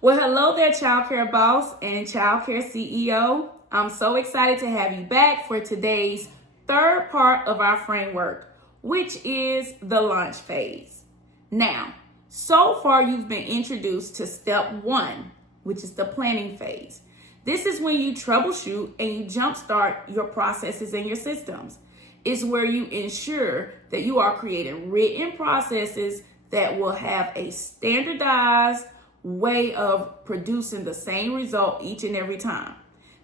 Well, hello there, Child Care Boss and Child Care CEO. I'm so excited to have you back for today's third part of our framework, which is the launch phase. Now, so far you've been introduced to step one, which is the planning phase. This is when you troubleshoot and you jumpstart your processes and your systems. It's where you ensure that you are creating written processes that will have a standardized way of producing the same result each and every time.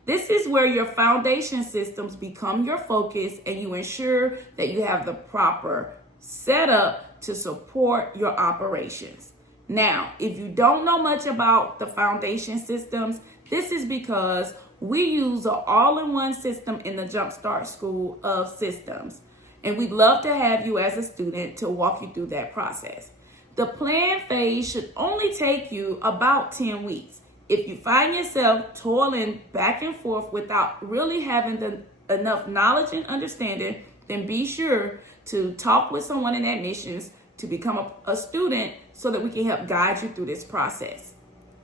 This is where your foundation systems become your focus and you ensure that you have the proper setup to support your operations. Now, if you don't know much about the foundation systems, this is because we use an all-in-one system in the Jumpstart School of Systems, and we'd love to have you as a student to walk you through that process. The plan phase should only take you about 10 weeks. If you find yourself toiling back and forth without really having enough knowledge and understanding, then be sure to talk with someone in admissions to become a student so that we can help guide you through this process.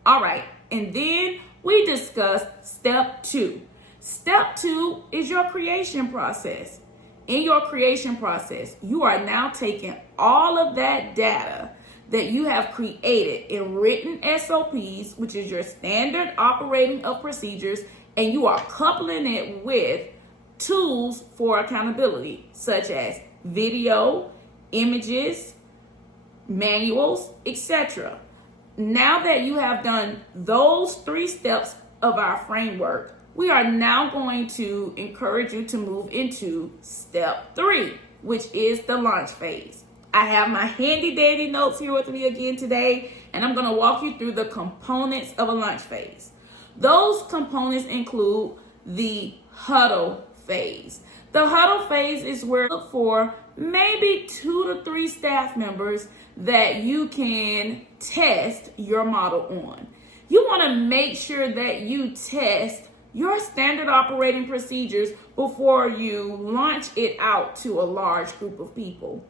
All right, and then we discussed step two. Step two is your creation process. In your creation process, you are now taking all of that data that you have created in written SOPs, which is your standard operating of procedures, and you are coupling it with tools for accountability, such as video, images, manuals, etc. Now that you have done those 3 steps of our framework, we are now going to encourage you to move into step 3, which is the launch phase. I have my handy dandy notes here with me again today, and I'm going to walk you through the components of a launch phase. Those components include the huddle phase. The huddle phase is where you look for maybe 2 to 3 staff members that you can test your model on. You want to make sure that you test your standard operating procedures before you launch it out to a large group of people.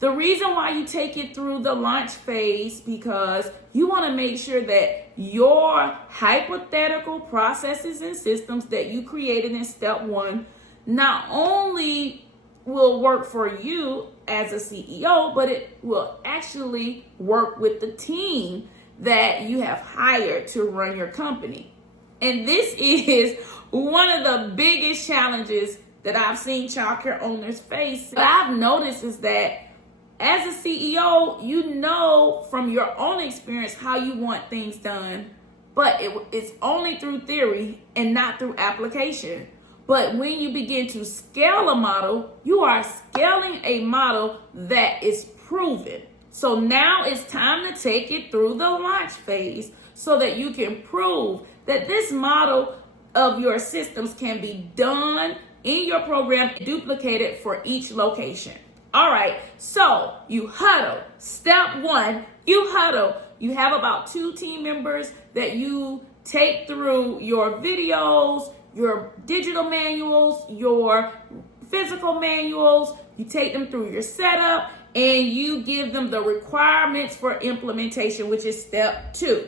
The reason why you take it through the launch phase because you want to make sure that your hypothetical processes and systems that you created in step 1 not only will work for you as a CEO, but it will actually work with the team that you have hired to run your company. And this is one of the biggest challenges that I've seen childcare owners face. What I've noticed is that as a CEO, you know from your own experience how you want things done, but it's only through theory and not through application. But when you begin to scale a model, you are scaling a model that is proven. So now it's time to take it through the launch phase so that you can prove that this model of your systems can be done in your program, duplicated for each location. All right, so you huddle. Step 1, you huddle. You have about 2 team members that you take through your videos, your digital manuals, your physical manuals. You take them through your setup and you give them the requirements for implementation, which is step 2.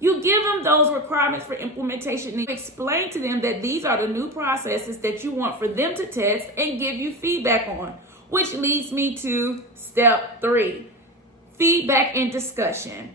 You give them those requirements for implementation and explain to them that these are the new processes that you want for them to test and give you feedback on. Which leads me to step 3, feedback and discussion.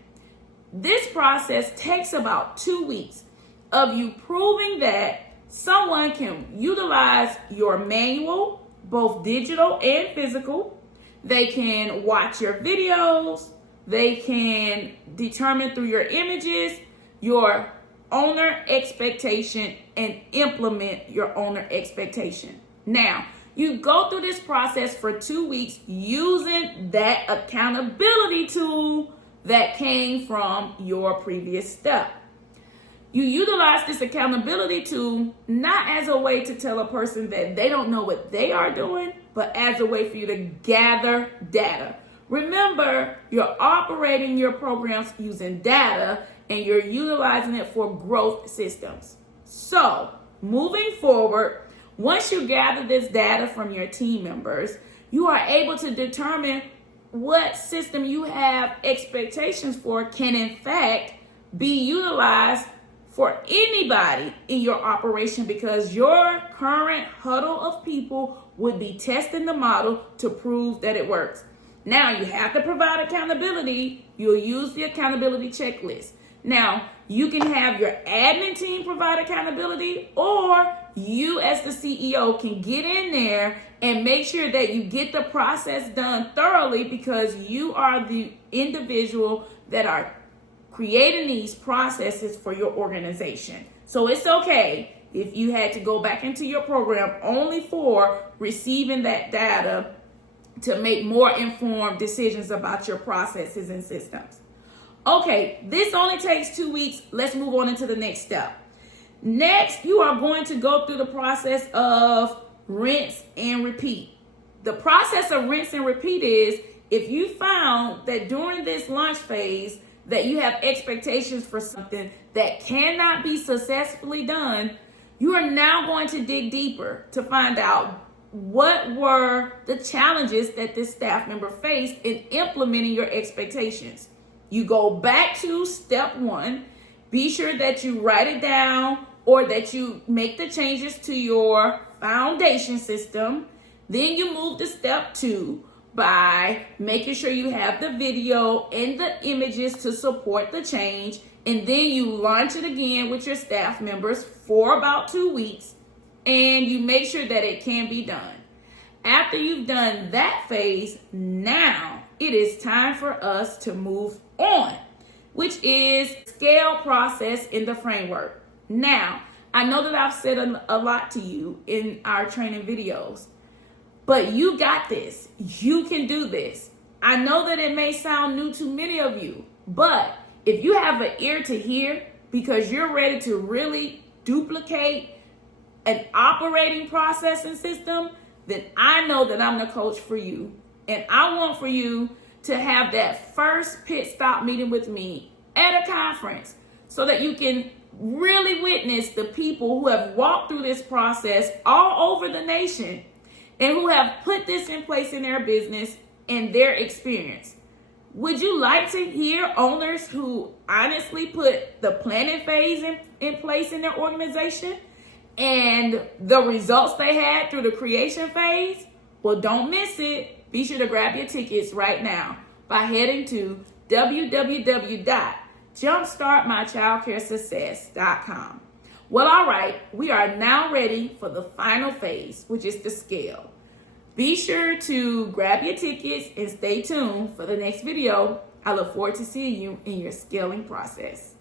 This process takes about 2 weeks of you proving that someone can utilize your manual, both digital and physical. They can watch your videos. They can determine through your images your owner expectation and implement your owner expectation. Now, you go through this process for 2 weeks using that accountability tool that came from your previous step. You utilize this accountability tool not as a way to tell a person that they don't know what they are doing, but as a way for you to gather data. Remember, you're operating your programs using data and you're utilizing it for growth systems. So, moving forward, once you gather this data from your team members, you are able to determine what system you have expectations for can in fact be utilized for anybody in your operation, because your current huddle of people would be testing the model to prove that it works. Now, you have to provide accountability. You'll use the accountability checklist. Now, you can have your admin team provide accountability, or you as the CEO can get in there and make sure that you get the process done thoroughly, because you are the individual that are creating these processes for your organization. So it's okay if you had to go back into your program only for receiving that data to make more informed decisions about your processes and systems. Okay, this only takes 2 weeks. Let's move on into the next step. Next, you are going to go through the process of rinse and repeat. The process of rinse and repeat is, if you found that during this launch phase that you have expectations for something that cannot be successfully done, you are now going to dig deeper to find out what were the challenges that this staff member faced in implementing your expectations. You go back to step 1, be sure that you write it down or that you make the changes to your foundation system. Then you move to step 2 by making sure you have the video and the images to support the change. And then you launch it again with your staff members for about 2 weeks, and you make sure that it can be done. After you've done that phase, now it is time for us to move on, which is scale process in the framework. Now, I know that I've said a lot to you in our training videos, but you got this. You can do this. I know that it may sound new to many of you, but if you have an ear to hear, because you're ready to really duplicate an operating process and system, then I know that I'm the coach for you. And I want for you to have that first pit stop meeting with me at a conference, so that you can really witness the people who have walked through this process all over the nation and who have put this in place in their business and their experience. Would you like to hear owners who honestly put the planning phase in place in their organization and the results they had through the creation phase? Well, don't miss it. Be sure to grab your tickets right now by heading to www.jumpstartmychildcaresuccess.com. Well, all right, we are now ready for the final phase, which is the scale. Be sure to grab your tickets and stay tuned for the next video. I look forward to seeing you in your scaling process.